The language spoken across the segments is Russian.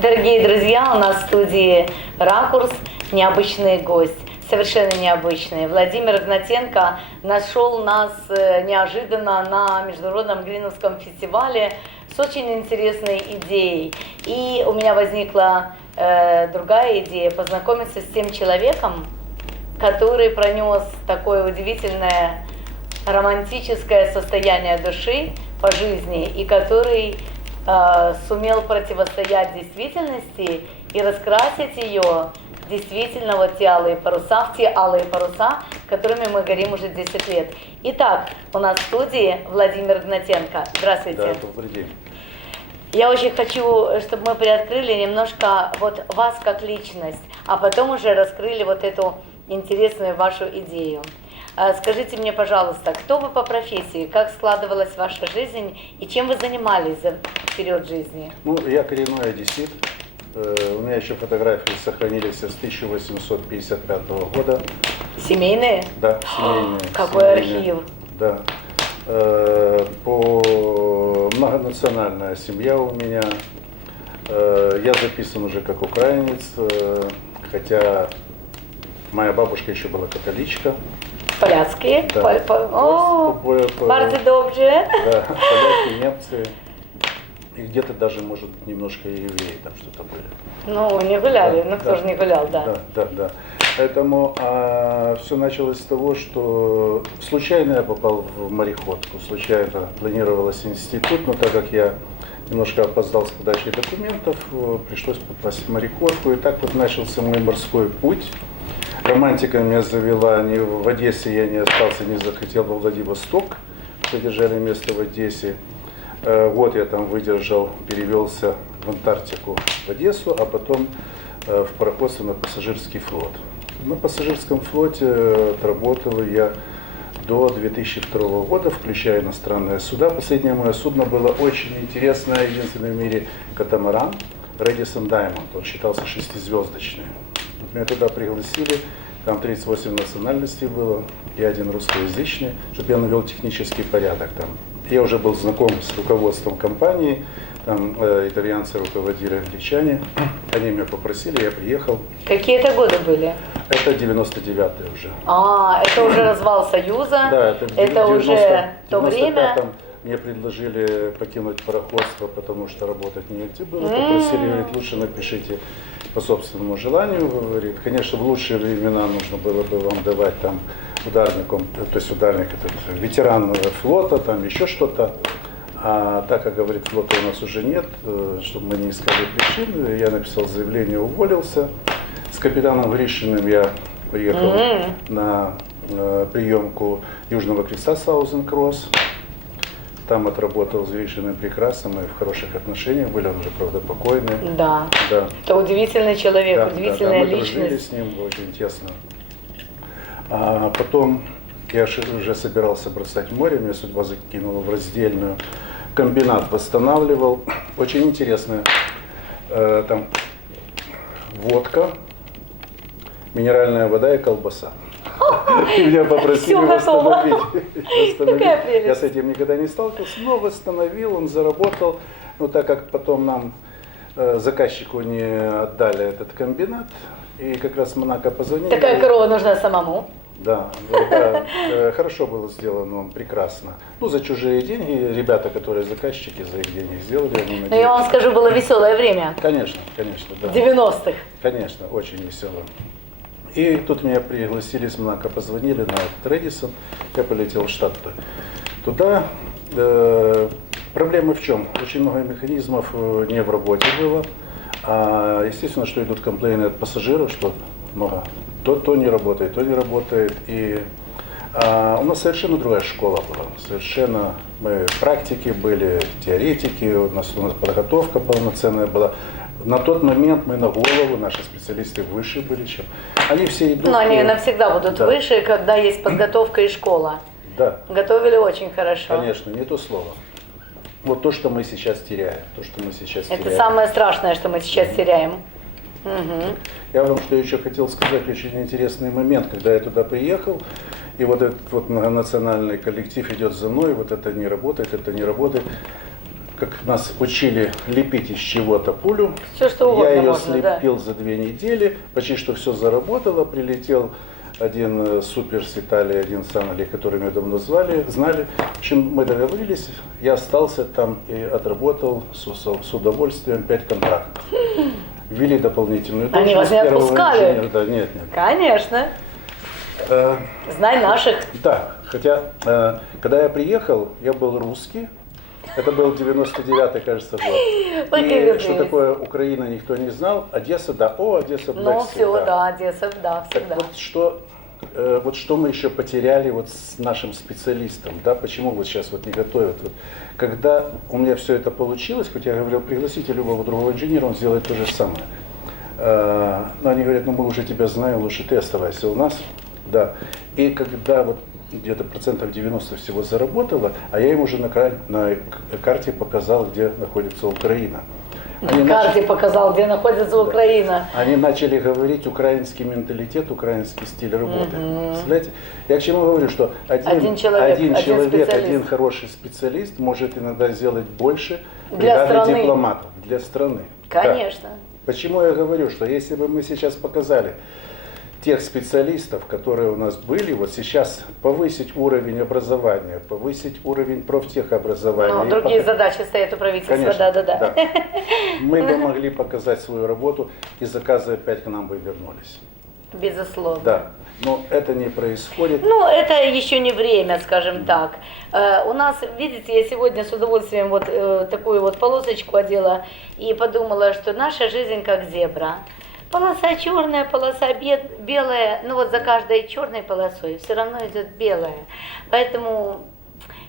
Дорогие друзья, у нас в студии «Ракурс» необычный гость, совершенно необычный. Владимир Игнатенко нашел нас неожиданно на Международном Гриновском фестивале с очень интересной идеей. И у меня возникла другая идея – познакомиться с тем человеком, который пронес такое удивительное романтическое состояние души по жизни и который сумел противостоять действительности и раскрасить ее действительно вот те алые паруса, которыми мы горим уже 10 лет. Итак, у нас в студии Владимир Игнатенко. Здравствуйте. Да, добрый день. Я очень хочу, чтобы мы приоткрыли немножко вот вас как личность, а потом уже раскрыли вот эту интересную вашу идею. Скажите мне, пожалуйста, кто вы по профессии, как складывалась ваша жизнь и чем вы занимались за период жизни? Ну, я коренной одессит. У меня еще фотографии сохранились с 1855 года. Семейные? Да, семейные. Какой семейные. архив? Да. Многонациональная семья у меня. Я записан уже как украинец, хотя моя бабушка еще была католичка. Поляцкие? Да. Bardzo dobrze. Да, поляки, немцы. И где-то даже, может, немножко и евреи там что-то были. Ну, не гуляли, Да, ну кто же не гулял, да. Да. Поэтому все началось с того, что случайно я попал в мореходку. Случайно планировалось институт, но так как я немножко опоздал с подачей документов, пришлось попасть в мореходку. И так вот начался мой морской путь. Романтика меня завела, не в Одессе я не остался, не захотел во Владивосток, содержали место в Одессе. Год я там выдержал, перевелся в Антарктику, в Одессу, а потом в пароходство на пассажирский флот. На пассажирском флоте отработал я до 2002 года, включая иностранные суда. Последнее мое судно было очень интересное, единственное в мире катамаран Radisson Diamond. Он считался 6-звездочный. Меня туда пригласили, там 38 национальностей было, и один русскоязычный, чтобы я навел технический порядок там. Я уже был знаком с руководством компании, там итальянцы руководили, англичане, они меня попросили, я приехал. Какие это годы были? Это 99-й уже. Это уже развал Союза, Да, это уже то время. Мне предложили покинуть пароходство, потому что работать негде было. Попросили, говорит, лучше напишите по собственному желанию. Говорит, конечно, в лучшие времена нужно было бы вам давать там ударником, то есть ударник этот ветеран флота, там еще что-то. А так как, говорит, флота у нас уже нет, чтобы мы не искали причин, я написал заявление, уволился. С капитаном Гришиным я приехал на приемку Южного Креста Southern Cross. Там отработал с Гришиным прекрасно, мы в хороших отношениях были, он уже, правда, покойный. Да. Это удивительный человек, удивительная личность. Мы дружили с ним очень тесно. А потом я уже собирался бросать море, меня судьба закинула в раздельную. Комбинат восстанавливал. Очень интересно. Там водка, минеральная вода и колбаса. И меня попросили восстановить. Какая прелесть. Я с этим никогда не сталкивался, но восстановил, он заработал. Но так как потом нам, заказчику, не отдали этот комбинат, и как раз Монако позвонили. Такая корова нужна самому. Да, хорошо было сделано, он прекрасно. Ну, за чужие деньги, ребята, которые заказчики, за их деньги сделали, они Но я вам скажу, было веселое время. Конечно, да. 90-х. Конечно, очень весело. И тут меня пригласили с Монако, позвонили на Редисон, я полетел в штат туда. Проблема в чем? Очень много механизмов не в работе было. Естественно, что идут комплейны от пассажиров, что много. То не работает, то не работает. И у нас совершенно другая школа была. Совершенно мы практики были, теоретики, у нас подготовка полноценная была. На тот момент мы на голову, наши специалисты выше были, чем они все идут. Но они навсегда будут выше, когда есть подготовка и школа. Да. Готовили очень хорошо. Конечно, не то слово. Вот то, что мы сейчас теряем. Это самое страшное, что мы сейчас теряем. Я вам что еще хотел сказать, очень интересный момент, когда я туда приехал, и вот этот вот многонациональный коллектив идет за мной, вот это не работает, как нас учили лепить из чего-то пулю. Все что угодно Я ее можно, да. слепил за 2 недели, почти что все заработало, прилетел один супер с Италии, один с Англии, который меня давно знали. В общем, мы договорились, я остался там и отработал с удовольствием 5 контрактов. Ввели дополнительную Они вас должность не первого отпускали? инженера. Да, нет. Конечно. Знай наших. Да, хотя, когда я приехал, я был русский. Это был 99-й, кажется, год. Ой, И какой что прелесть. такое Украина, никто не знал. Одесса, да. О, Одесса, Black Ну Sea, все, да, Одесса, да, Так всегда. вот что мы еще потеряли вот с нашим специалистом, да, почему вот сейчас вот не готовят. Вот, когда у меня все это получилось, хоть я говорил, пригласите любого другого инженера, он сделает то же самое. Но они говорят, ну мы уже тебя знаем, лучше ты оставайся у нас. Да. И когда вот где-то процентов 90 всего заработало, а я им уже на карте показал, где находится Украина. На карте показал, где находится Украина. Они начали говорить украинский менталитет, украинский стиль работы. Представляете? Я к чему говорю, что один человек, специалист. один хороший специалист может иногда сделать больше Для бригады страны. дипломатов, для страны. Конечно. Да. Почему я говорю, что если бы мы сейчас показали тех специалистов, которые у нас были, вот сейчас повысить уровень образования, повысить уровень профтехобразования. Но и другие задачи стоят у правительства, Конечно, да. Мы бы могли показать свою работу, и заказы опять к нам бы вернулись. Безусловно. Да, но это не происходит. Ну, это еще не время, скажем так. У нас, видите, я сегодня с удовольствием вот такую вот полосочку одела и подумала, что наша жизнь как зебра. Полоса черная, полоса белая, ну вот за каждой черной полосой все равно идет белая. Поэтому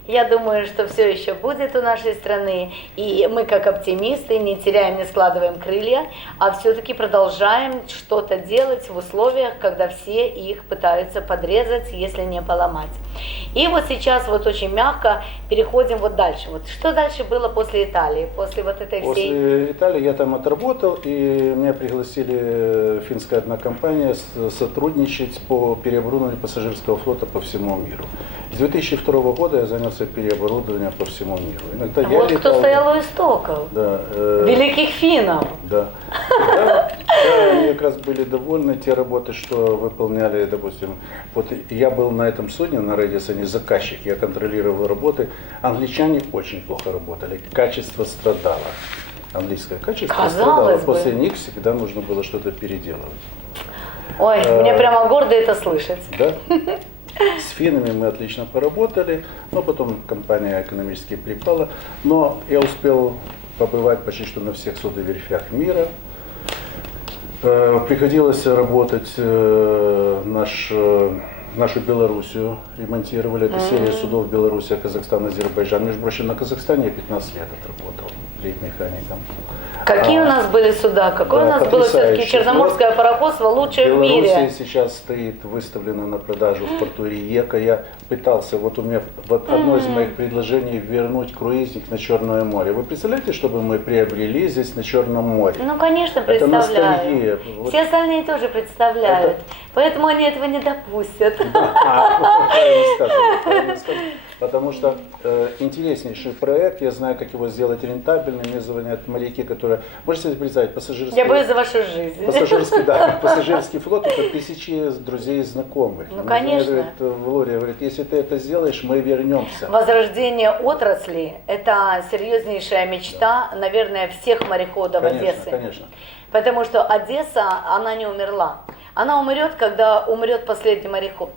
я думаю, что все еще будет у нашей страны, и мы как оптимисты не теряем, не складываем крылья, а все-таки продолжаем что-то делать в условиях, когда все их пытаются подрезать, если не поломать. И вот сейчас вот очень мягко переходим вот дальше. Вот что дальше было после Италии, после вот этой всей... После Италии я там отработал, и меня пригласили финская одна компания сотрудничать по переоборудованию пассажирского флота по всему миру. С 2002 года я занялся переоборудованием по всему миру. Иногда я Вот летал, кто стоял у истоков. Да, Великих финнов. Да. Они как раз были довольны те работы, что выполняли, допустим, вот я был на этом судне, на Редисоне, заказчик, я контролировал работы. Англичане очень плохо работали, качество страдало. Английское качество страдало. Казалось бы. После них всегда нужно было что-то переделывать. Ой, мне прямо гордо это слышать. Да? С финнами мы отлично поработали, но потом компания экономически припала. Но я успел побывать почти что на всех судоверфях мира. Приходилось работать нашу Белоруссию, ремонтировали. Это серия судов Белоруссия, Казахстан, Азербайджан. Между прочим, на Казахстане я 15 лет отработал лейб-механиком. Какие у нас были суда? Какое да, у нас было все-таки потрясающе. Черноморское пароходство лучшее в Белоруссия мире? сейчас стоит выставлена на продажу в порту Риека. Я пытался, вот у меня вот одно из моих предложений вернуть круизник на Черное море. Вы представляете, что бы мы приобрели здесь на Черном море? Ну, конечно, Это представляю. ностальгия. Вот. Все остальные тоже представляют. Это- Поэтому они этого не допустят. Правильно сказано. Потому что интереснейший проект, я знаю, как его сделать рентабельным. Мне звонят моряки, которые... Можете себе представить, пассажирский... Я боюсь за вашу жизнь. Пассажирский флот — это тысячи друзей и знакомых. Ну, Мне конечно. говорит, Валерия говорит, если ты это сделаешь, мы вернемся. Возрождение отрасли – это серьезнейшая мечта, наверное, всех мореходов Конечно, Одессы. конечно. Потому что Одесса, она не умерла. Она умрет, когда умрет последний мореход.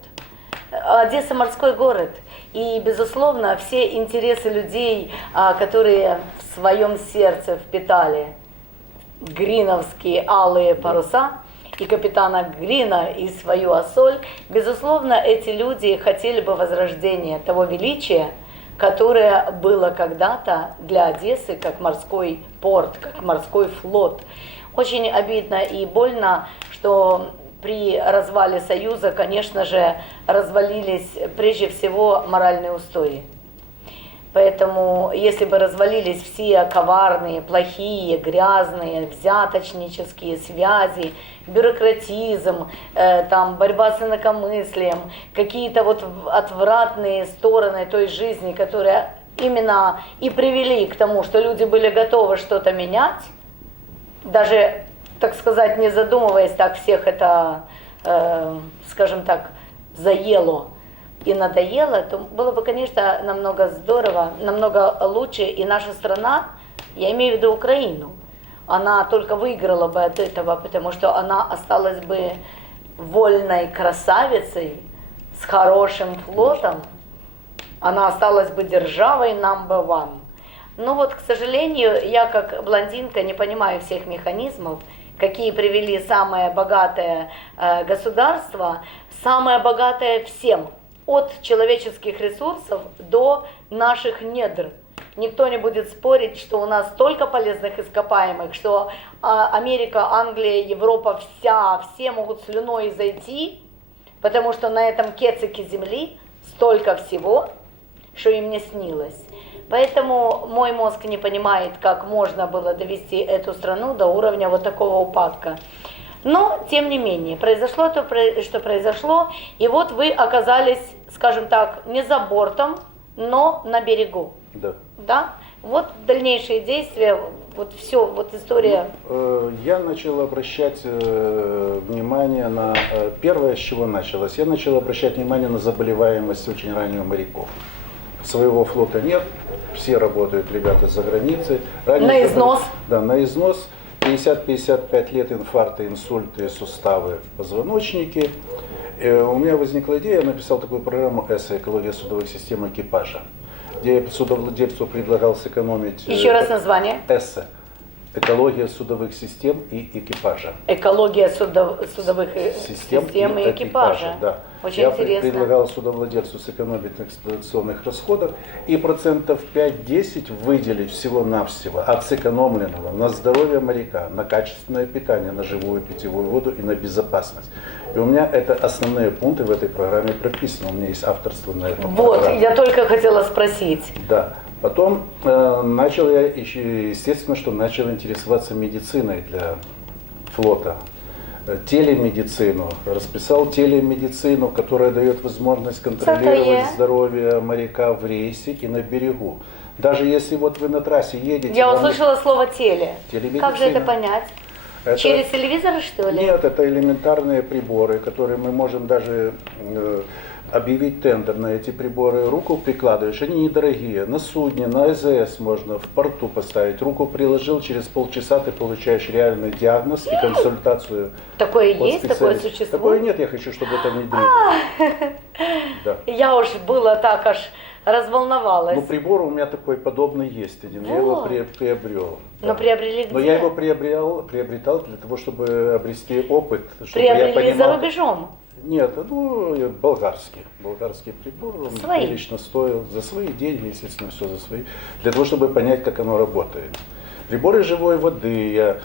Одесса – морской город. И, безусловно, все интересы людей, которые в своем сердце впитали гриновские алые паруса, и капитана Грина, и свою Ассоль, безусловно, эти люди хотели бы возрождения того величия, которое было когда-то для Одессы как морской порт, как морской флот. Очень обидно и больно, что при развале Союза, конечно же, развалились прежде всего моральные устои. Поэтому, если бы развалились все коварные, плохие, грязные, взяточнические связи, бюрократизм, там, борьба с инакомыслием, какие-то вот отвратные стороны той жизни, которая именно и привели к тому, что люди были готовы что-то менять, даже, так сказать, не задумываясь, так всех это, скажем так, заело и надоело, то было бы, конечно, намного здорово, намного лучше, и наша страна, я имею в виду Украину, она только выиграла бы от этого, потому что она осталась бы вольной красавицей с хорошим флотом, она осталась бы державой number one. Но вот, к сожалению, я как блондинка не понимаю всех механизмов, какие привели самое богатое государство, самое богатое всем, от человеческих ресурсов до наших недр. Никто не будет спорить, что у нас столько полезных ископаемых, что Америка, Англия, Европа, все могут слюной зайти, потому что на этом кецике земли столько всего, что им не снилось. Поэтому мой мозг не понимает, как можно было довести эту страну до уровня вот такого упадка. Но, тем не менее, произошло то, что произошло, и вот вы оказались, скажем так, не за бортом, но на берегу. Да. Да? Вот дальнейшие действия, вот все, вот история. Я начал обращать внимание на... Первое, с чего началось, я начал обращать внимание на заболеваемость очень ранее у моряков. Своего флота нет, все работают ребята за границей. На износ? Да, на износ. 50-55 лет, инфаркты, инсульты, суставы, позвоночники. У меня возникла идея, я написал такую программу «Эссе. Экология судовых систем экипажа», где я судовладельцу предлагал сэкономить... Еще раз название. «Эссе. Экология судовых систем и экипажа». Экология судовых систем и экипажа. Да. Очень я интересно. предлагал судовладельцу сэкономить на эксплуатационных расходах и процентов 5-10 выделить всего-навсего от сэкономленного на здоровье моряка, на качественное питание, на живую питьевую воду и на безопасность. И у меня это основные пункты в этой программе прописаны. У меня есть авторство на эту Вот, программу. я только хотела спросить. Да. Потом начал я, естественно, что начал интересоваться медициной для флота. Телемедицину. Расписал телемедицину, которая дает возможность контролировать здоровье моряка в рейсе и на берегу. Даже если вот вы на трассе едете... Я услышала слово «теле». Как же это понять? Это... Через телевизор, что ли? Нет, это элементарные приборы, которые мы можем даже объявить тендер на эти приборы. Руку прикладываешь, они недорогие. На судне, на АЗС можно, в порту поставить. Руку приложил, через полчаса ты получаешь реальный диагноз и консультацию. Такое есть, такое существует? Такое нет, я хочу, чтобы это внедрили. Да. Я уж была так аж разволновалась. Ну, прибор у меня такой подобный есть один, я его приобрел. Но да. приобрели где? Но я его приобретал для того, чтобы обрести опыт. Чтобы Приобрели я понимал... за рубежом? Нет, ну, болгарский прибор, он Свои. прилично стоил, за свои деньги, естественно, все за свои, для того, чтобы понять, как оно работает. Приборы живой воды я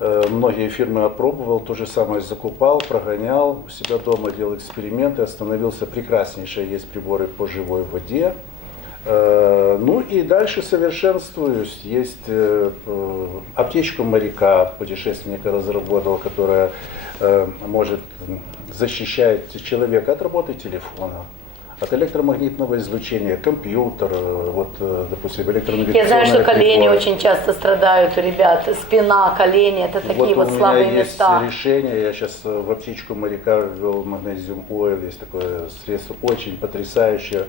многие фирмы опробовал, то же самое закупал, прогонял, у себя дома делал эксперименты, остановился, прекраснейшие есть приборы по живой воде. Ну и дальше совершенствуюсь. Есть аптечку моряка, путешественника разработал, которая может защищать человека от работы телефона, от электромагнитного излучения, компьютер, вот, допустим, электронавигационные Я знаю, что колени приборы. очень часто страдают у ребят, спина, колени, это такие вот слабые у меня места. есть решение, я сейчас в аптечку моряка ввел Magnesium Oil, есть такое средство очень потрясающее.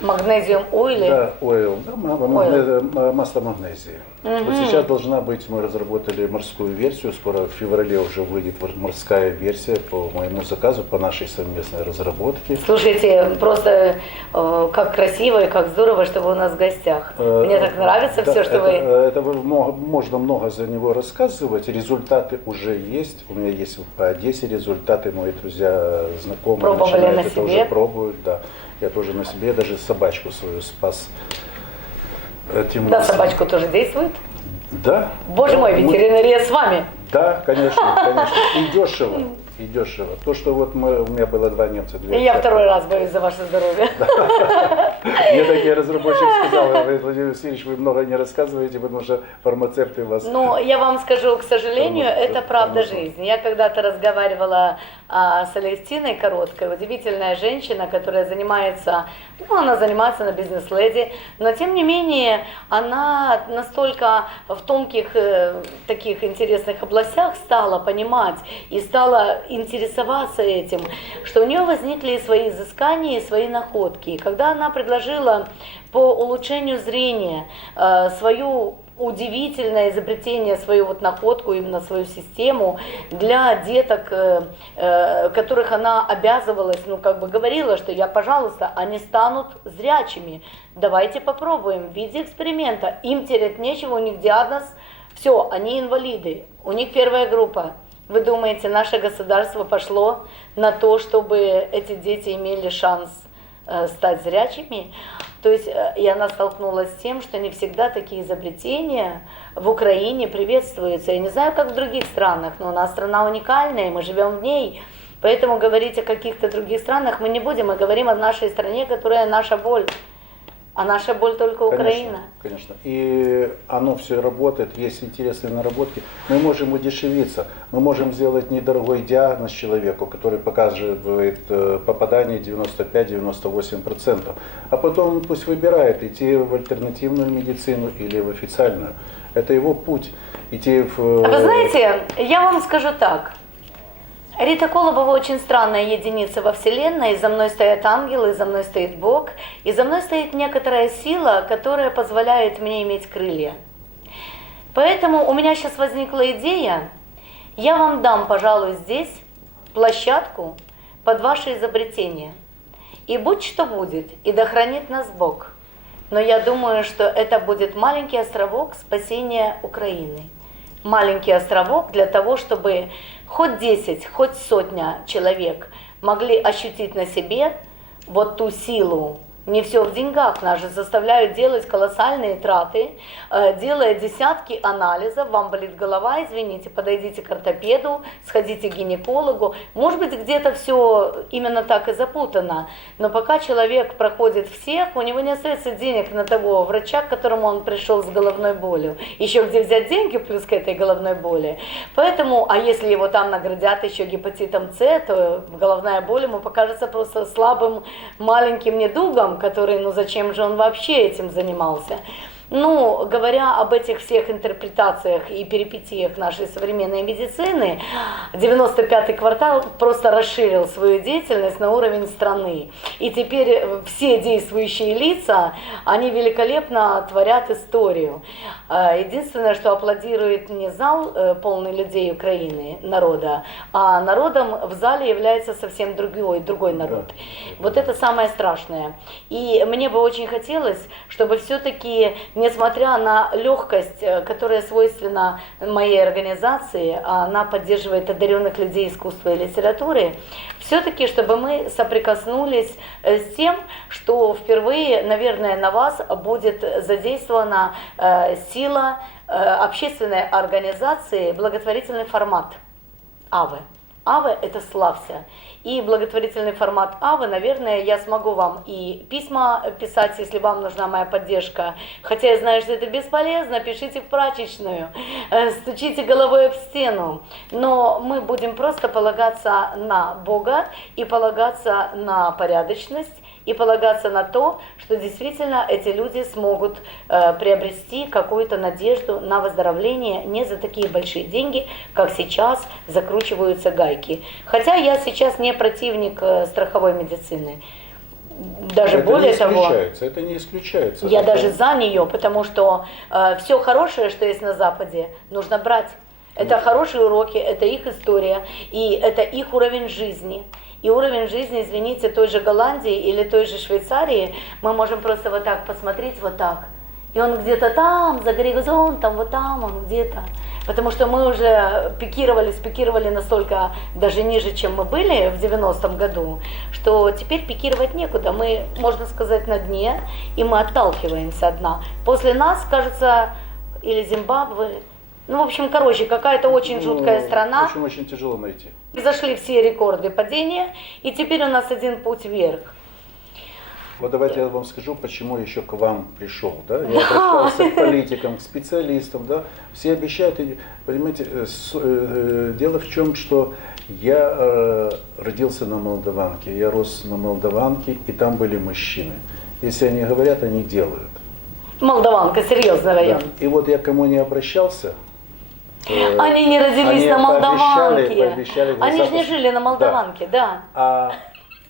Магнезиум ойли? Да, oil, масло магнезии. Вот сейчас должна быть, мы разработали морскую версию, скоро в феврале уже выйдет морская версия по моему заказу, по нашей совместной разработке. Слушайте, просто как красиво и как здорово, что вы у нас в гостях. Мне так нравится Да, все, что вы... Это можно много за него рассказывать, результаты уже есть. У меня есть по Одессе результаты, мои друзья, знакомые Пробовали на это себе? уже пробуют, да. Я тоже на себе, даже собачку свою спас. Да, собачку тоже действует? Да. Боже да, мой, мы- ветеринария с вами. Да, конечно, конечно. И дешево. И дешево. То, что вот у меня было 2 немца. 2 И я октября. второй раз боюсь за ваше здоровье. Мне такие разработчик сказал, Владимир Васильевич, вы много не рассказываете, потому что фармацевты вас... Но я вам скажу, к сожалению, Потому что- это правда потому что- жизни. Я когда-то разговаривала с Алевтиной Короткой, удивительная женщина, которая занимается, ну, она занимается на бизнес-леди, но тем не менее она настолько в тонких таких интересных областях стала понимать и стала интересоваться этим, что у нее возникли свои изыскания и свои находки. И когда она предложила по улучшению зрения свою удивительное изобретение, свою вот находку, именно свою систему для деток, которых она обязывалась, ну как бы говорила, что я, пожалуйста, они станут зрячими. Давайте попробуем в виде эксперимента. Им терять нечего, у них диагноз, все, они инвалиды, у них первая группа. Вы думаете, наше государство пошло на то, чтобы эти дети имели шанс стать зрячими? То есть и она столкнулась с тем, что не всегда такие изобретения в Украине приветствуются. Я не знаю, как в других странах, но у нас страна уникальная, мы живем в ней. Поэтому говорить о каких-то других странах мы не будем, мы говорим о нашей стране, которая наша боль. А наша боль только Украина. Конечно. И оно все работает, есть интересные наработки. Мы можем удешевиться, мы можем сделать недорогой диагноз человеку, который показывает попадание 95-98%. А потом пусть выбирает, идти в альтернативную медицину или в официальную. Это его путь. Идти в... А вы знаете, я вам скажу так. Рита Колобова очень странная единица во Вселенной, и за мной стоят ангелы, и за мной стоит Бог, и за мной стоит некоторая сила, которая позволяет мне иметь крылья. Поэтому у меня сейчас возникла идея, я вам дам, пожалуй, здесь площадку под ваше изобретение. И будь что будет, и да хранит нас Бог. Но я думаю, что это будет маленький островок спасения Украины. Маленький островок для того, чтобы хоть 10, хоть сотня человек могли ощутить на себе вот ту силу. Не все в деньгах, нас же заставляют делать колоссальные траты, делая десятки анализов, вам болит голова, извините, подойдите к ортопеду, сходите к гинекологу. Может быть, где-то все именно так и запутано, но пока человек проходит всех, у него не остается денег на того врача, к которому он пришел с головной болью. Еще где взять деньги плюс к этой головной боли. Поэтому, а если его там наградят еще гепатитом С, то головная боль ему покажется просто слабым маленьким недугом, который, ну зачем же он вообще этим занимался? Ну, говоря об этих всех интерпретациях и перипетиях нашей современной медицины, 95-й квартал просто расширил свою деятельность на уровень страны. И теперь все действующие лица, они великолепно творят историю. Единственное, что аплодирует не зал, полный людей Украины, народа, а народом в зале является совсем другой народ. Вот это самое страшное. И мне бы очень хотелось, чтобы все-таки, несмотря на легкость, которая свойственна моей организации, она поддерживает одаренных людей искусства и литературы, все-таки, чтобы мы соприкоснулись с тем, что впервые, наверное, на вас будет задействована сила общественной организации «Благотворительный формат» АВЭ. АВЭ – это «Славься». И благотворительный формат АВЭ, наверное, я смогу вам и письма писать, если вам нужна моя поддержка. Хотя я знаю, что это бесполезно, пишите в прачечную, стучите головой об стену. Но мы будем просто полагаться на Бога и полагаться на порядочность, и полагаться на то, что действительно эти люди смогут приобрести какую-то надежду на выздоровление не за такие большие деньги, как сейчас закручиваются гайки. Хотя я сейчас не противник страховой медицины. Даже это более не того, это не исключается. я Это- даже за нее, потому что все хорошее, что есть на Западе, нужно брать. Это хорошие уроки, это их история, и это их уровень жизни. И уровень жизни, извините, той же Голландии или той же Швейцарии, мы можем просто вот так посмотреть, вот так. И он где-то там, за горизонтом, вот там он где-то. Потому что мы уже спикировали настолько даже ниже, чем мы были в 90-м году, что теперь пикировать некуда. Мы, можно сказать, на дне, и мы отталкиваемся от дна. После нас, кажется, или Зимбабве, Ну, в общем, короче, какая-то очень жуткая В страна. общем, очень тяжело найти. Зашли все рекорды падения, и теперь у нас один путь вверх. Вот давайте я вам скажу, почему еще к вам пришел. Да? Я обращался к политикам, к специалистам. Да? Все обещают, и, понимаете, дело в чем, что я родился на Молдаванке, я рос на Молдаванке, и там были мужчины. Если они говорят, они делают. Молдаванка, серьезный район. Да. И вот я к кому не обращался, Они не родились они на Молдаванке. пообещали Они же не жили на Молдаванке, да.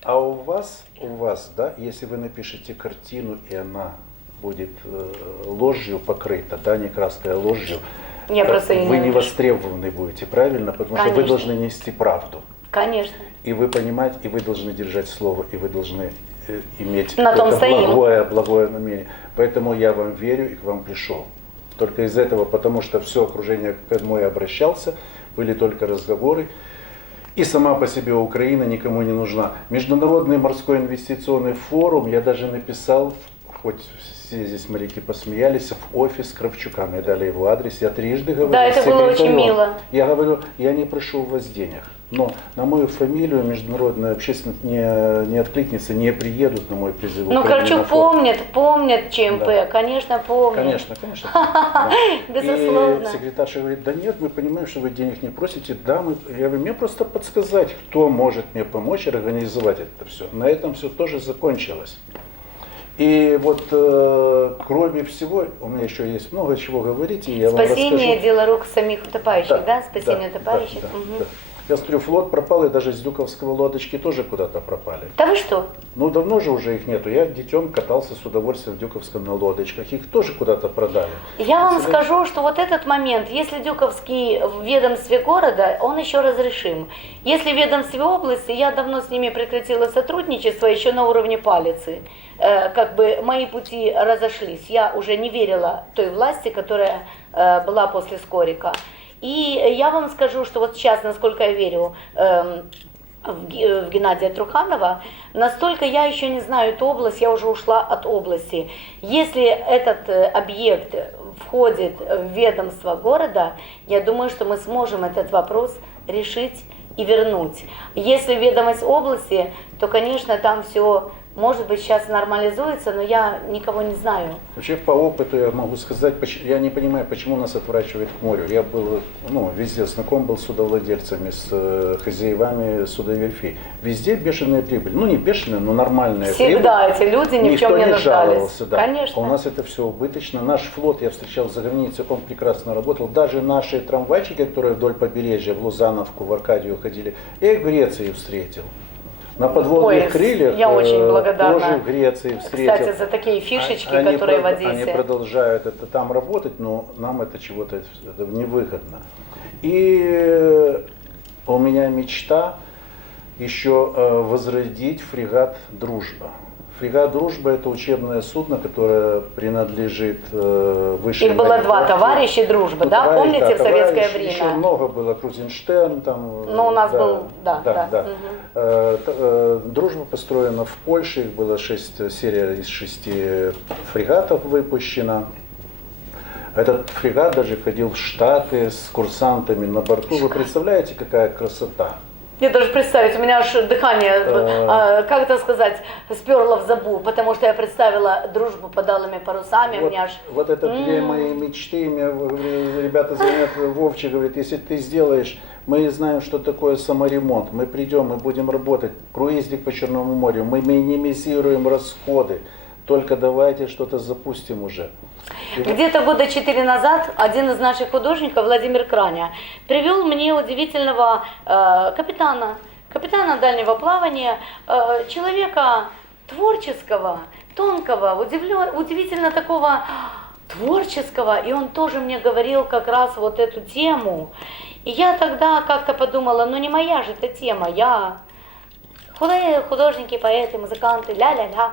А у вас, да, если вы напишете картину, и она будет ложью покрыта, да, не краской, а ложью, Я просто ее вы не напишу. востребованы будете, правильно? Потому что вы Конечно. должны нести правду. Конечно. И вы понимаете, и вы должны держать слово, и вы должны иметь На том это стоим. благое намерение. Поэтому я вам верю и к вам пришел. Только из этого, потому что все окружение, к кому я обращался, были только разговоры. И сама по себе Украина никому не нужна. Международный морской инвестиционный форум, я даже написал, хоть все здесь моряки посмеялись, в офис Кравчука. Мне дали его адрес, я трижды говорил. Да, это с было очень секретарем. мило. Я говорю, я не прошу у вас денег. Но на мою фамилию международная общественность не откликнется, не приедут на мой призыв. Ну, Украина Кравчук на форум. помнит ЧМП, Да. конечно, помнит. Конечно, конечно. Да. Безусловно. И секретарша говорит, да нет, мы понимаем, что вы денег не просите. Да, я говорю, мне просто подсказать, кто может мне помочь организовать это все. На этом все тоже закончилось. И вот кроме всего, у меня еще есть много чего говорить, и я вам Спасение расскажу. дело рук самих утопающих, да? Спасение да, утопающих. да, Мгм. да. Я смотрю, флот пропал, и даже с Дюковского лодочки тоже куда-то пропали. Да вы что? Ну, давно же уже их нету. Я детем катался с удовольствием в Дюковском на лодочках. Их тоже куда-то продали. Я вам Представляете? скажу, что вот этот момент, если Дюковский в ведомстве города, он еще разрешим. Если в ведомстве области, я давно с ними прекратила сотрудничество еще на уровне палицы. Как бы мои пути разошлись. Я уже не верила той власти, которая была после Скорика. И я вам скажу, что вот сейчас, насколько я верю в Геннадия Труханова, настолько я еще не знаю эту область, я уже ушла от области. Если этот объект входит в ведомство города, я думаю, что мы сможем этот вопрос решить и вернуть. Если ведомость области, то, конечно, там все, может быть, сейчас нормализуется, но я никого не знаю. Вообще по опыту я могу сказать, я не понимаю, почему нас отворачивает к морю. Я был, везде знаком был с судовладельцами, с хозяевами судоверфей. Везде бешеная прибыль. Ну не бешеная, но нормальная Всегда прибыль. эти люди ни в Никто чем не не нуждались. жаловался, да. Конечно. А у нас это все убыточно. Наш флот я встречал за границей, он прекрасно работал. Даже наши трамвайчики, которые вдоль побережья, в Лузановку, в Аркадию ходили, я их в Греции встретил. На подводных Ой, крыльях я очень благодарна. тоже в Греции встретил. Кстати, за такие фишечки, Они которые в Они Одессе. продолжают это там работать, но нам это чего-то невыгодно. И у меня мечта еще возродить фрегат «Дружба». Фрегат «Дружба» — это учебное судно, которое принадлежит высшей Их было два мореходке. товарища дружбы, да? Товарищ, Помните, в советское товарищ, время? Еще много было, Крузенштерн там. Ну, у нас был, да. «Дружба» построена в Польше, их было серия из 6 фрегатов выпущена. Этот фрегат даже ходил в Штаты с курсантами на борту. Вы представляете, какая красота? Мне даже представить, у меня аж дыхание, как это сказать, сперло в забу, потому что я представила дружбу под алыми парусами, у меня аж... Вот это две мои мечты. Мне ребята звонят, Вовчик говорит, если ты сделаешь, мы знаем, что такое саморемонт, мы придем, мы будем работать, круизник по Черному морю, мы минимизируем расходы, только давайте что-то запустим уже. Где-то года 4 назад один из наших художников, Владимир Краня, привел мне удивительного капитана дальнего плавания, человека творческого, тонкого, удивительно такого творческого, и он тоже мне говорил как раз вот эту тему. И я тогда как-то подумала, ну не моя же эта тема, я... Художники, поэты, музыканты, ля-ля-ля,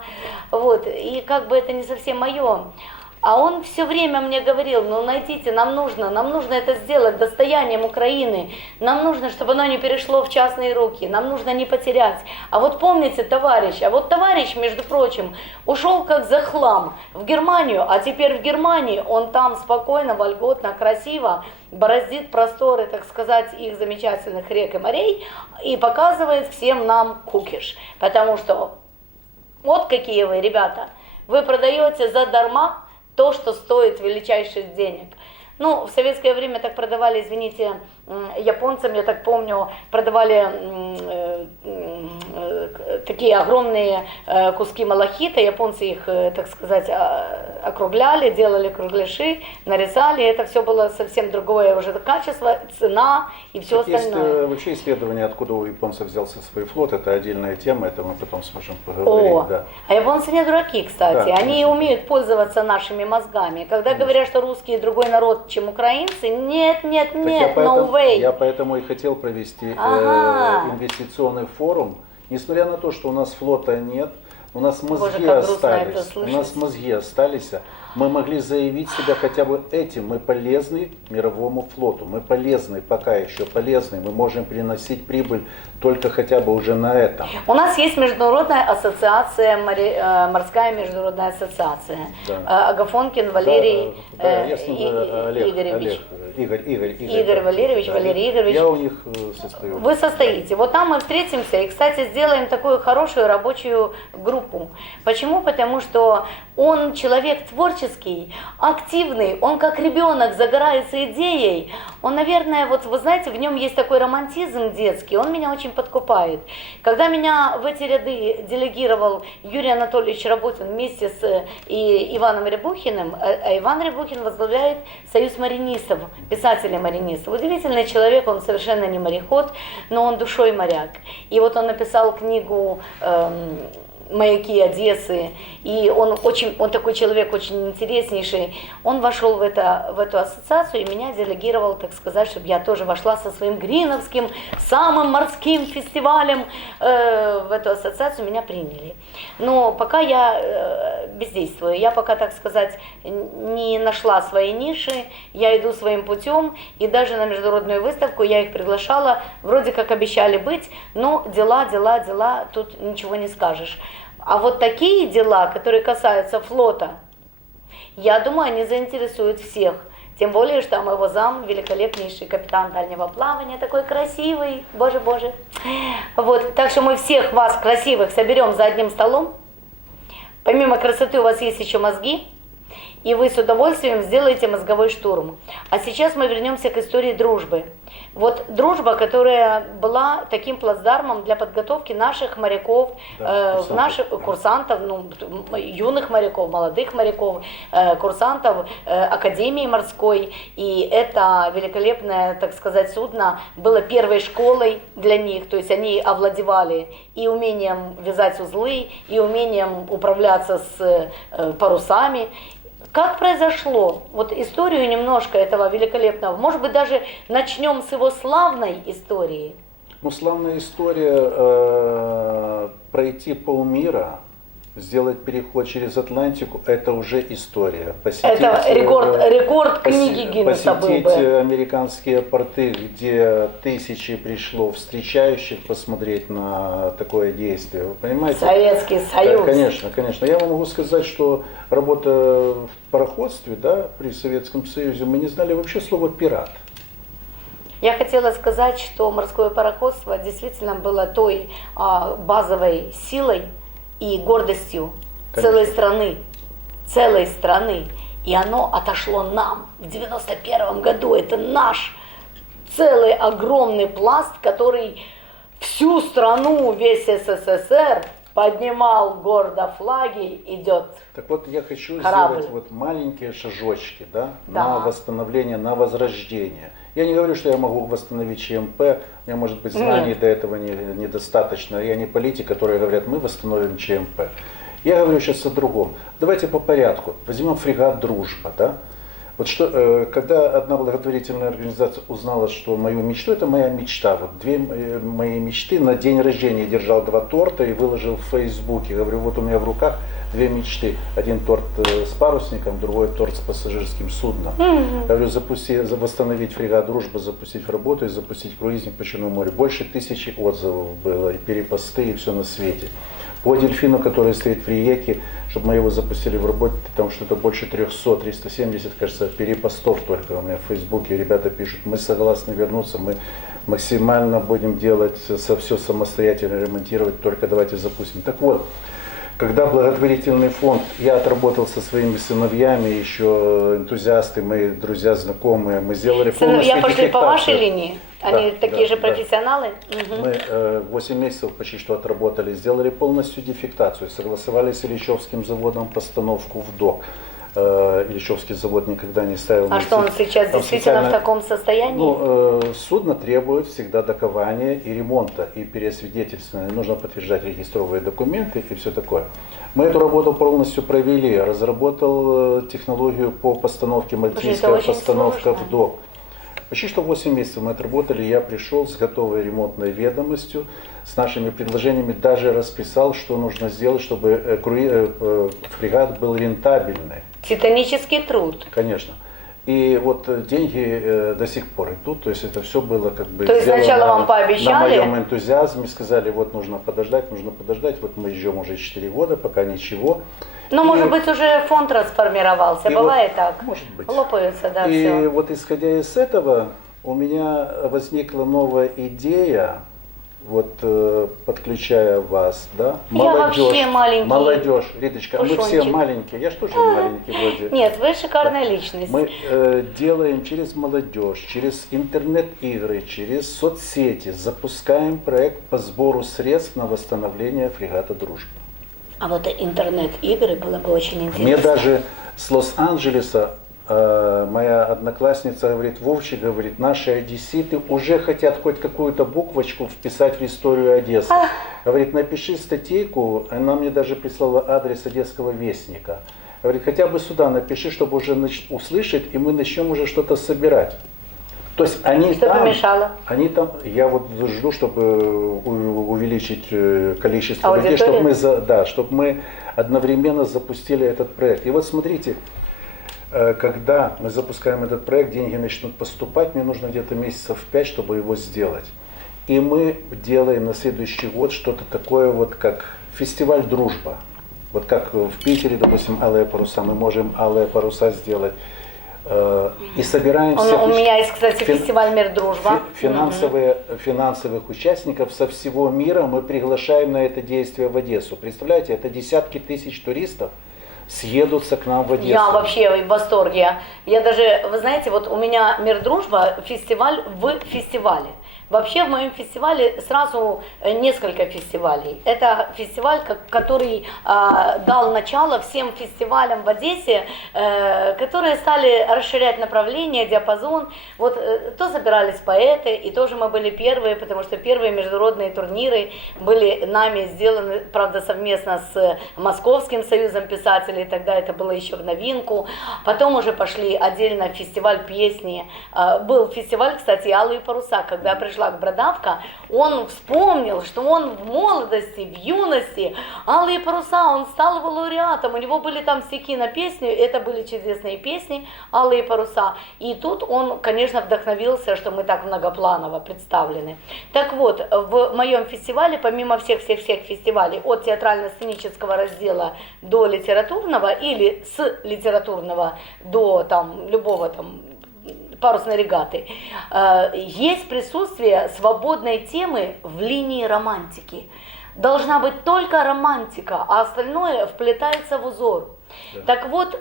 вот, и как бы это не совсем мое. А он все время мне говорил, ну найдите, нам нужно это сделать достоянием Украины, нам нужно, чтобы оно не перешло в частные руки, нам нужно не потерять. А вот помните, товарищ, между прочим, ушел как за хлам в Германию, а теперь в Германии он там спокойно, вольготно, красиво бороздит просторы, так сказать, их замечательных рек и морей и показывает всем нам кукиш. Потому что вот какие вы, ребята, вы продаете задарма то, что стоит величайших денег. Ну, в советское время так продавали, извините, японцам, я так помню, продавали такие огромные куски малахита, японцы их, так сказать, округляли, делали кругляши, нарезали, это все было совсем другое уже качество, цена и все остальное. Есть вообще исследование, откуда у японцев взялся свой флот, это отдельная тема, это мы потом сможем поговорить. Да. А японцы не дураки, кстати, да, они умеют пользоваться нашими мозгами. Когда говорят, что русские другой народ, чем украинцы, нет, no way. Я поэтому и хотел провести инвестиционный форум. Несмотря на то, что у нас флота нет, у нас мозги остались, мы могли заявить себя хотя бы этим. Мы полезны мировому флоту, мы полезны, пока еще полезны, мы можем приносить прибыль только хотя бы уже на этом. У нас есть международная ассоциация, морская международная ассоциация. Да. Агафонкин Валерий Игоревич. Игорь Валерьевич, Валерий Игоревич. Я у них состою. Вы состоите. Вот там мы встретимся и, кстати, сделаем такую хорошую рабочую группу. Почему? Потому что он человек творческий, активный, он как ребенок загорается идеей. Он, наверное, вот вы знаете, в нем есть такой романтизм детский, он меня очень подкупает. Когда меня в эти ряды делегировал Юрий Анатольевич Работин вместе с Иваном Рябухиным, а Иван Рябухин возглавляет Союз маринистов, писателей-маринистов. Удивительный человек, он совершенно не мореход, но он душой моряк. И вот он написал книгу «Маяки Одессы», и он такой человек очень интереснейший. Он вошел в эту ассоциацию и меня делегировал, так сказать, чтобы я тоже вошла со своим гриновским, самым морским фестивалем в эту ассоциацию, меня приняли. Но пока я бездействую, я пока, так сказать, не нашла своей ниши, я иду своим путем, и даже на международную выставку я их приглашала, вроде как обещали быть, но дела, тут ничего не скажешь. А вот такие дела, которые касаются флота, я думаю, они заинтересуют всех. Тем более, что там его зам, великолепнейший капитан дальнего плавания, такой красивый, боже. Вот, так что мы всех вас красивых соберем за одним столом. Помимо красоты у вас есть еще мозги, и вы с удовольствием сделаете мозговой штурм. А сейчас мы вернемся к истории дружбы. Вот дружба, которая была таким плацдармом для подготовки наших моряков, наших курсантов, юных моряков, молодых моряков, курсантов Академии морской. И это великолепное, так сказать, судно было первой школой для них. То есть они овладевали и умением вязать узлы, и умением управляться с парусами. Как произошло? Вот историю немножко этого великолепного. Может быть, даже начнем с его славной истории. Ну, славная история пройти полмира, сделать переход через Атлантику, это уже история. Это рекорд книги Гиннесса был бы. Посетить американские порты, где тысячи пришло встречающих, посмотреть на такое действие. Вы понимаете? Советский Союз. Конечно. Я вам могу сказать, что работа в пароходстве, при Советском Союзе, мы не знали вообще слова «пират». Я хотела сказать, что морское пароходство действительно было той базовой силой и гордостью целой страны. И оно отошло нам в 91 году. Это наш целый огромный пласт, который всю страну, весь СССР поднимал гордо флаги, идет. Так вот, я хочу корабль. сделать маленькие шажочки, на восстановление, на возрождение. Я не говорю, что я могу восстановить ЧМП, у меня, может быть, знаний до этого недостаточно. Я не политик, которые говорят, мы восстановим ЧМП. Я говорю сейчас о другом. Давайте по порядку. Возьмем фрегат «Дружба». Вот когда одна благотворительная организация узнала, что мою мечту, это моя мечта. Вот две мои мечты. На день рождения держал 2 торта и выложил в Фейсбуке. Говорю, вот у меня в руках две мечты. Один торт с парусником, другой торт с пассажирским судном. Я говорю, восстановить фрегат «Дружба», запустить в работу и запустить круизник по Черному морю. Больше 1000 отзывов было, и перепосты, и все на свете. По дельфину, который стоит в Риеке, чтобы мы его запустили в работу, там что-то больше 300, 370, кажется, перепостов только у меня в Фейсбуке. Ребята пишут, мы согласны вернуться, мы максимально будем делать все самостоятельно, ремонтировать, только давайте запустим. Так вот, когда благотворительный фонд, я отработал со своими сыновьями, еще энтузиасты, мои друзья, знакомые, мы сделали полностью Я пошли по вашей дефектацию. линии? Они такие же да. профессионалы? Мы 8 месяцев почти что отработали, сделали полностью дефектацию, согласовали с Ильичевским заводом постановку в док. Ильичевский завод никогда не ставил. А что, он сейчас там действительно в таком состоянии? Ну, судно требует всегда докования и ремонта, и пересвидетельствования. Нужно подтверждать регистровые документы и все такое. Мы эту работу полностью провели. Разработал технологию по постановке, мальтийская постановка в док. Почти что 8 месяцев мы отработали, я пришел с готовой ремонтной ведомостью, с нашими предложениями, даже расписал, что нужно сделать, чтобы фрегат был рентабельный. Титанический труд. Конечно. И вот деньги до сих пор идут, то есть это все было как бы то есть сначала вам пообещали? На моем энтузиазме, сказали, вот нужно подождать, вот мы ждем уже 4 года, пока ничего. Ну, может быть, уже фонд расформировался, бывает вот, так, может быть. лопаются, да, и все. вот исходя из этого, у меня возникла новая идея, вот подключая вас, да, вообще маленький. молодежь, Риточка, мы Пушончик. все маленькие, я же тоже маленький вроде. Нет, вы шикарная личность. Мы делаем через молодежь, через интернет-игры, через соцсети, запускаем проект по сбору средств на восстановление фрегата «Дружба». А вот интернет-игры было бы очень интересно. Мне даже с Лос-Анджелеса моя одноклассница говорит, Вовчик, говорит, наши одесситы уже хотят хоть какую-то буквочку вписать в историю Одессы. Говорит, напиши статейку, она мне даже прислала адрес Одесского вестника. Говорит, хотя бы сюда напиши, чтобы уже услышать, и мы начнем уже что-то собирать. То есть они что там, помешало? Они там, я вот жду, чтобы увеличить количество людей, чтобы мы одновременно запустили этот проект. И вот смотрите, когда мы запускаем этот проект, деньги начнут поступать, мне нужно где-то месяцев 5, чтобы его сделать. И мы делаем на следующий год что-то такое, вот как фестиваль «Дружба». Вот как в Питере, допустим, «Алые паруса», мы можем «Алые паруса» сделать. И собираем всех. У меня есть, кстати, фестиваль «Мир, дружба». Финансовых участников со всего мира мы приглашаем на это действие в Одессу. Представляете, это десятки тысяч туристов съедутся к нам в Одессу. Я вообще в восторге. Я даже, вы знаете, вот у меня «Мир, дружба», фестиваль в фестивале. Вообще в моем фестивале сразу несколько фестивалей. Это фестиваль, который дал начало всем фестивалям в Одессе, которые стали расширять направление, диапазон. Вот то собирались поэты, и тоже мы были первые, потому что первые международные турниры были нами сделаны, правда, совместно с Московским союзом писателей, тогда это было еще в новинку. Потом уже пошли отдельно фестиваль песни. Был фестиваль, кстати, «Алые паруса», когда пришла Бродавка, он вспомнил, что он в молодости, в юности, «Алые паруса», он стал лауреатом, у него были там стихи на песню, это были чудесные песни «Алые паруса». И тут он, конечно, вдохновился, что мы так многопланово представлены. Так вот, в моем фестивале, помимо всех фестивалей, от театрально-сценического раздела до литературного или с литературного до там, любого там, парусной регаты, есть присутствие свободной темы в линии романтики. Должна быть только романтика, а остальное вплетается в узор. Да. Так вот,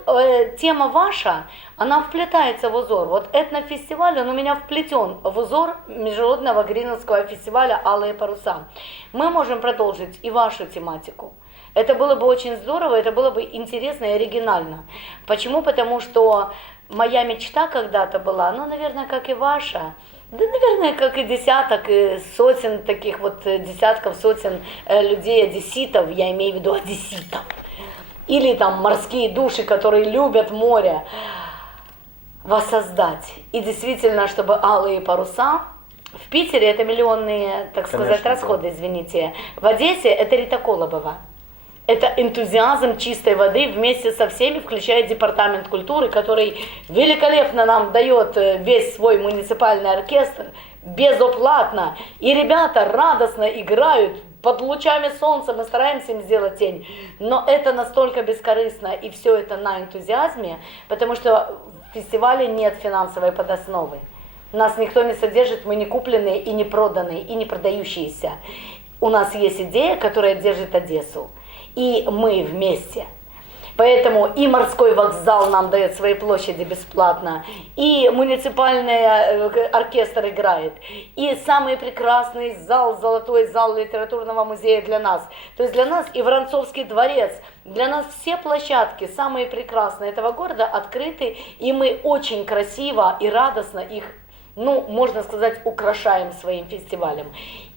тема ваша, она вплетается в узор. Вот этнофестиваль, он у меня вплетен в узор Международного Гринвудского фестиваля «Алые паруса». Мы можем продолжить и вашу тематику. Это было бы очень здорово, это было бы интересно и оригинально. Почему? Потому что моя мечта когда-то была, ну, наверное, как и ваша, да, наверное, как и десяток, и сотен таких вот, десятков, сотен людей, одесситов, я имею в виду одесситов, или там морские души, которые любят море, воссоздать. И действительно, чтобы «Алые паруса», в Питере это миллионные, так сказать, расходы, извините, в Одессе это Рита Колобова. Это энтузиазм чистой воды вместе со всеми, включая департамент культуры, который великолепно нам дает весь свой муниципальный оркестр безоплатно. И ребята радостно играют под лучами солнца, мы стараемся им сделать тень. Но это настолько бескорыстно, и все это на энтузиазме, потому что в фестивале нет финансовой подосновы. Нас никто не содержит, мы не купленные и не проданные, и не продающиеся. У нас есть идея, которая держит Одессу. И мы вместе. Поэтому и морской вокзал нам дает свои площади бесплатно, и муниципальный оркестр играет, и самый прекрасный зал, золотой зал литературного музея для нас. То есть для нас и Воронцовский дворец, для нас все площадки, самые прекрасные этого города, открыты, и мы очень красиво и радостно их, ну, можно сказать, украшаем своим фестивалем.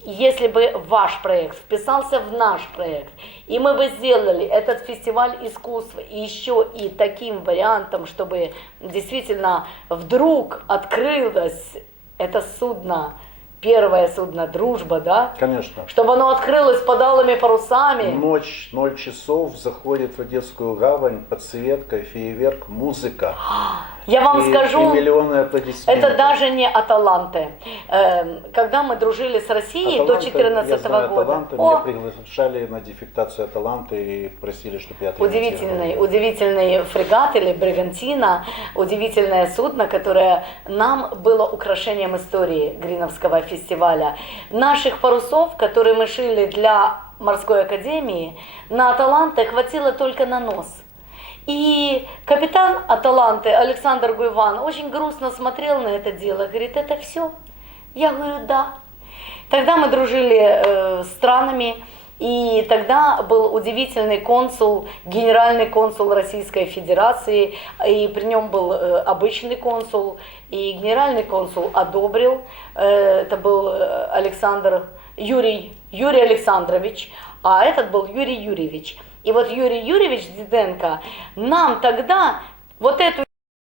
Если бы ваш проект вписался в наш проект, и мы бы сделали этот фестиваль искусства еще и таким вариантом, чтобы действительно вдруг открылось это судно, первое судно «Дружба», да? Конечно. Чтобы оно открылось под алыми парусами. Ночь, 0 часов, заходит в Одесскую гавань, подсветка, фейерверк, музыка. Я вам скажу, и миллионы аплодисментов. это даже не Аталанты. Когда мы дружили с Россией до 2014 года. Аталанты, меня приглашали на дефектацию Аталанты и просили, чтобы я Удивительный фрегат или бригантина, удивительное судно, которое нам было украшением истории Гриновского фестиваля. Наших парусов, которые мы шили для морской академии, на Аталанте хватило только на нос. И капитан Аталанты Александр Гуйван очень грустно смотрел на это дело, говорит, это все? Я говорю, да. Тогда мы дружили с странами, и тогда был удивительный консул, генеральный консул Российской Федерации, и при нем был обычный консул, и генеральный консул одобрил, это был Юрий Александрович, а этот был Юрий Юрьевич. И вот Юрий Юрьевич Диденко нам тогда, вот эту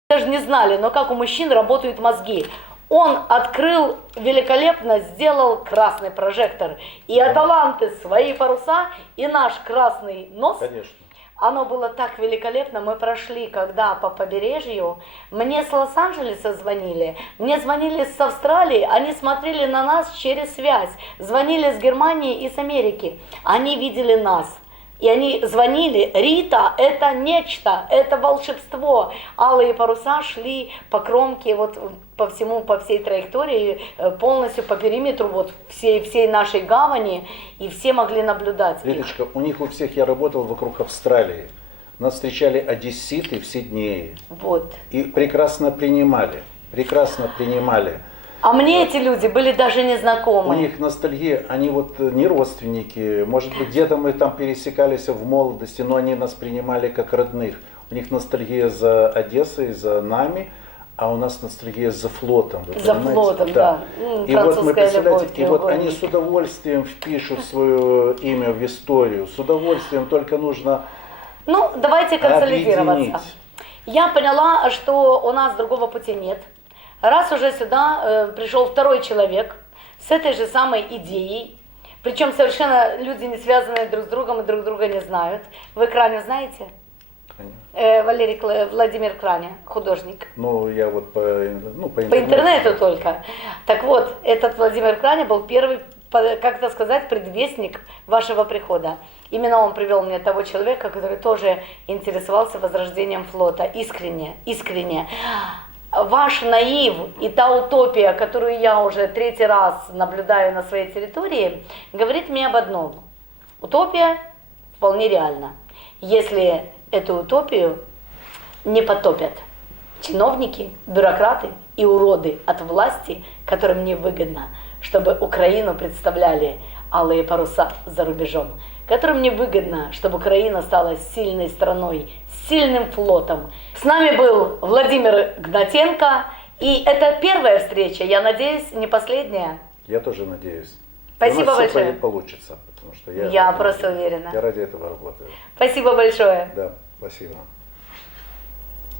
даже не знали, но как у мужчин работают мозги. Он открыл великолепно, сделал красный прожектор. И Аталанты свои паруса, и наш красный нос. Конечно. Оно было так великолепно. Мы прошли, когда по побережью. Мне с Лос-Анджелеса звонили, мне звонили с Австралии, они смотрели на нас через связь. Звонили с Германии и с Америки. Они видели нас. И они звонили, Рита, это нечто, это волшебство. Алые паруса шли по кромке, вот по всей траектории, полностью по периметру вот всей нашей гавани, и все могли наблюдать. Риточка, у них у всех я работал вокруг Австралии. Нас встречали одесситы в Сиднее. Вот. И прекрасно принимали, А мне эти люди были даже незнакомы. У них ностальгия, они вот не родственники, может быть, где-то мы там пересекались в молодости, но они нас принимали как родных. У них ностальгия за Одессой, за нами, а у нас ностальгия за флотом. За флотом, да. И вот мы, представляете, и вот они с удовольствием впишут свое имя в историю, с удовольствием, только нужно Ну, давайте консолидироваться. объединить. Я поняла, что у нас другого пути нет. Раз уже сюда пришел второй человек с этой же самой идеей, причем совершенно люди не связанные друг с другом и друг друга не знают. Вы Краню знаете? Владимир Краня, художник. Ну, я вот по интернету. По интернету только. Так вот, этот Владимир Краня был первый, как это сказать, предвестник вашего прихода. Именно он привел мне того человека, который тоже интересовался возрождением флота. Искренне. Ваш наив и та утопия, которую я уже третий раз наблюдаю на своей территории, говорит мне об одном. Утопия вполне реальна, если эту утопию не потопят чиновники, бюрократы и уроды от власти, которым не выгодно, чтобы Украину представляли алые паруса за рубежом, которым не выгодно, чтобы Украина стала сильной страной, с сильным флотом. С нами был Владимир Гнатенко, и это первая встреча, я надеюсь, не последняя. Я тоже надеюсь. Спасибо у нас большое. Все получится, потому что Я просто уверена. Я ради этого работаю. Спасибо большое. Да, спасибо.